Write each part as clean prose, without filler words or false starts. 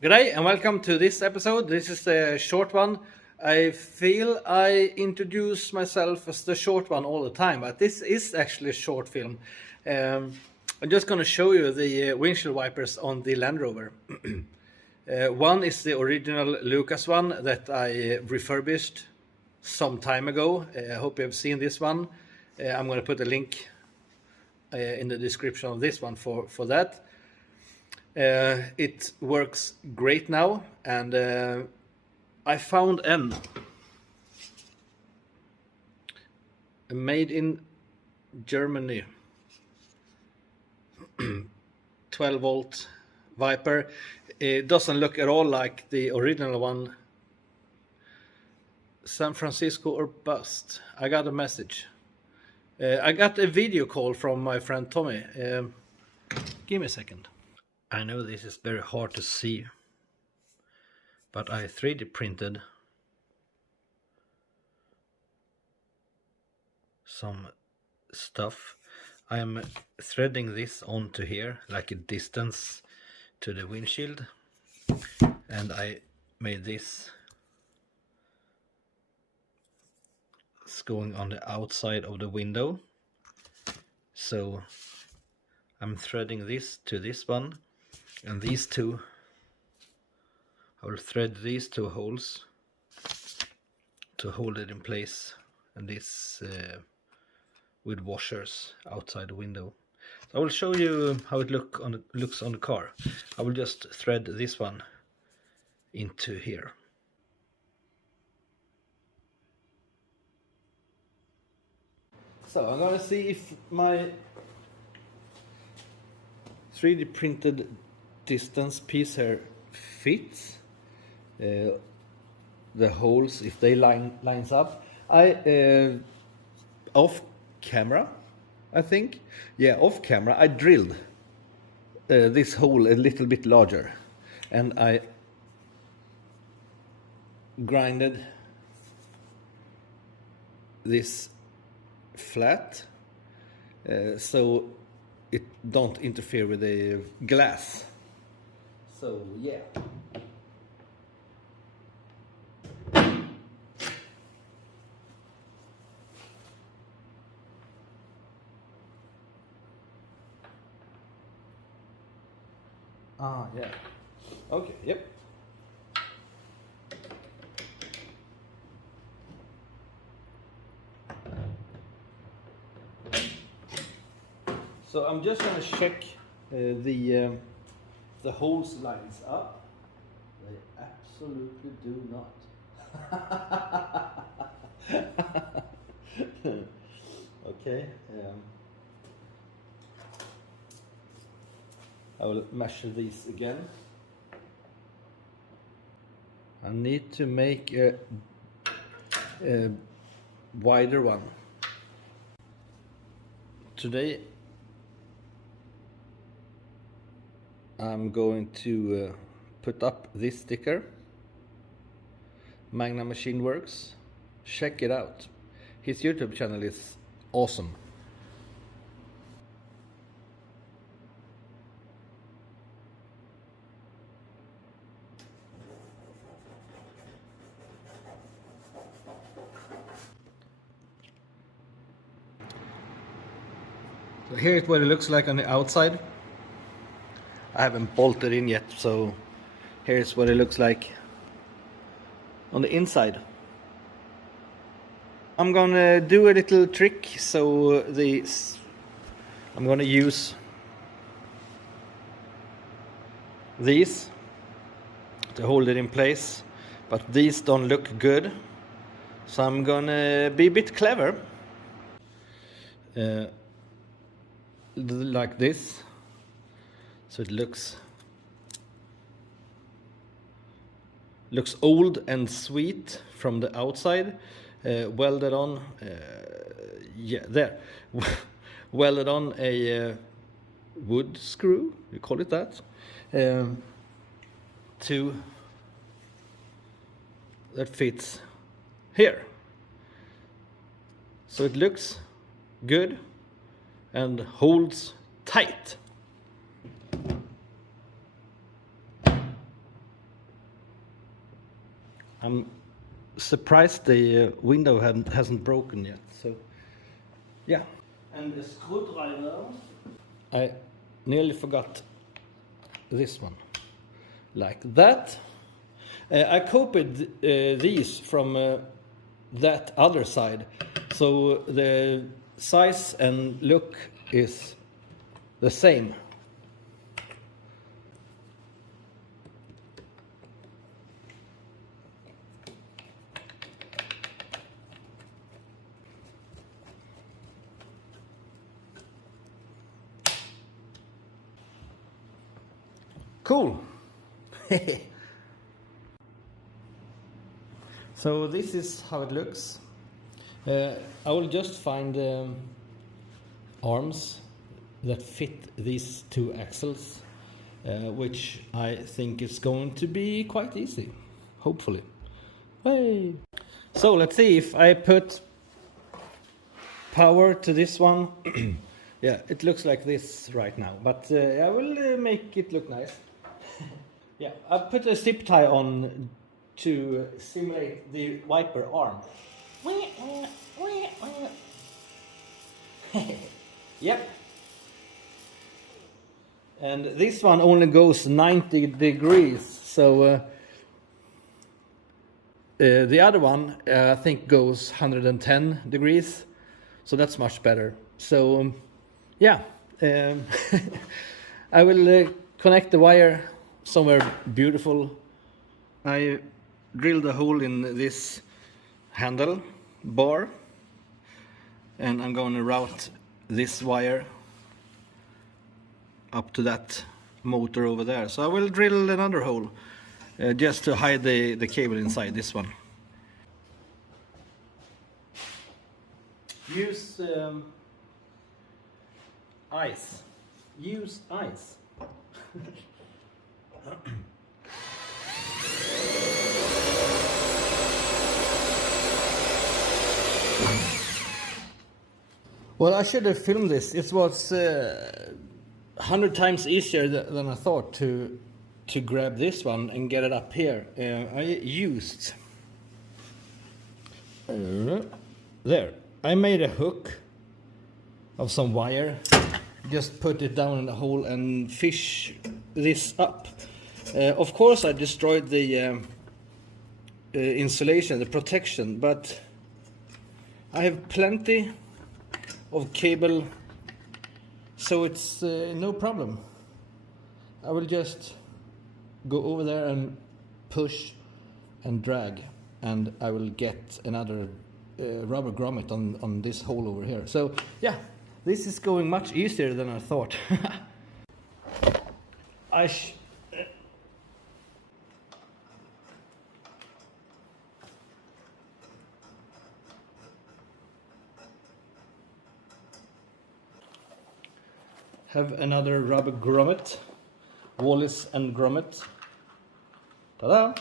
Good day and welcome to this episode. This is a short one. I feel I introduce myself as the short one all the time, but this is actually a short film. I'm just going to show you the windshield wipers on the Land Rover. One is the original Lucas one that I refurbished some time ago. I hope you have seen this one. I'm going to put a link in the description of this one for that. It works great now, and I found a made in Germany 12 volt Viper. It doesn't look at all like the original one. San Francisco or bust. I got a message. I got a video call from my friend Tommy. Give me a second. I know this is very hard to see, but I 3D printed some stuff. I am threading this onto here like a distance to the windshield, and I made this going on the outside of the window. So I'm threading this to this one, and these two, I will thread these two holes to hold it in place, and this with washers outside the window. So I will show you how it looks on the car. I will just thread this one into here. So I'm gonna see if my 3D printed distance piece here fits the holes, if they lines up. I off camera, I think, yeah, off camera I drilled this hole a little bit larger, and I grinded this flat so it don't interfere with the glass. So yeah. Yeah. Okay, yep. So I'm just going to check the holes lines up. They absolutely do not. Okay. I will measure these again. I need to make a wider one. Today I'm going to put up this sticker. Magna Machine Works. Check it out. His YouTube channel is awesome. So here is what it looks like on the outside. I haven't bolted in yet, so here's what it looks like on the inside. I'm gonna do a little trick. So I'm gonna use these to hold it in place, but these don't look good, so I'm gonna be a bit clever, like this, so it looks old and sweet from the outside. Welded on, yeah, there. Welded on a wood screw, you call it that, that fits here. So it looks good and holds tight. I'm surprised the window hasn't broken yet. So, yeah. And the screwdriver. I nearly forgot this one. Like that. I copied these from that other side, so the size and look is the same. Cool. So this is how it looks. I will just find arms that fit these two axles, which I think is going to be quite easy, hopefully. Hey. So let's see if I put power to this one. Yeah, it looks like this right now, but I will make it look nice. Yeah, I put a zip tie on to simulate the wiper arm. Yep. And this one only goes 90 degrees, so the other one I think goes 110 degrees, so that's much better. So yeah, I will connect the wire somewhere beautiful. I drilled a hole in this handle bar, and I'm going to route this wire up to that motor over there. So I will drill another hole just to hide the cable inside this one. Use ice. Use ice. Well, I should have filmed this. It was 100 times easier than I thought to grab this one and get it up here. I used there. I made a hook of some wire. Just put it down in the hole and fish this up. Of course, I destroyed the insulation, the protection, but I have plenty of cable, so it's no problem. I will just go over there and push and drag, and I will get another rubber grommet on this hole over here. So yeah, this is going much easier than I thought. I have another rubber grommet, Wallace and Grommet. Ta-da!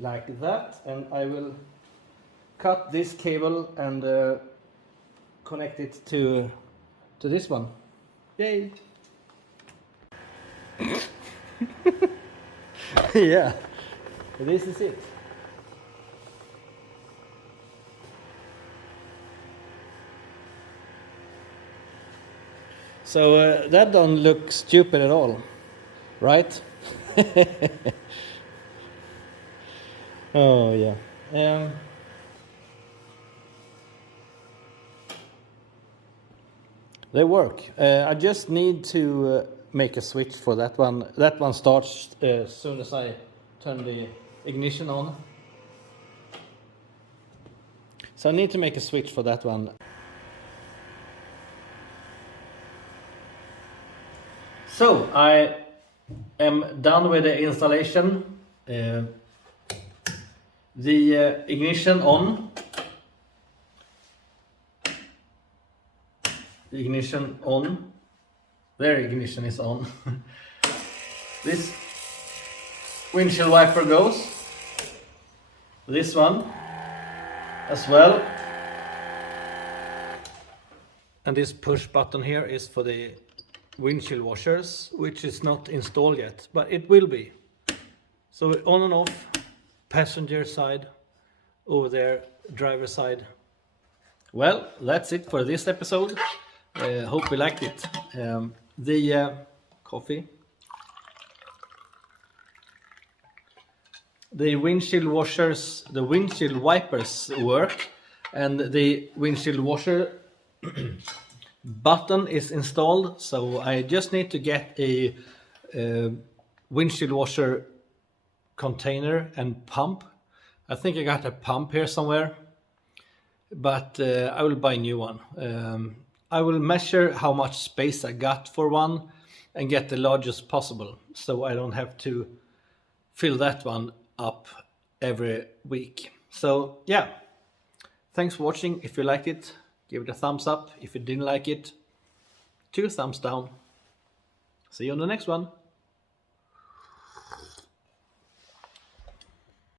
Like that, and I will cut this cable and connect it to this one. Yay! Yeah. This is it. So that don't look stupid at all, right? Oh yeah. They work. I just need to make a switch for that one. That one starts as soon as I turn the ignition on. So I need to make a switch for that one. So I am done with the installation. The ignition on. The ignition on. Their ignition is on. This windshield wiper goes. This one as well. And this push button here is for the windshield washers, which is not installed yet, but it will be. So on and off, passenger side, over there, driver side. Well, that's it for this episode. Hope you liked it. The coffee. The windshield washers, the windshield wipers work, and the windshield washer button is installed. So I just need to get a windshield washer container and pump. I think I got a pump here somewhere, but I will buy a new one. I will measure how much space I got for one and get the largest possible, so I don't have to fill that one up every week. So yeah, thanks for watching. If you liked it, give it a thumbs up. If you didn't like it, 2 thumbs down. See you on the next one.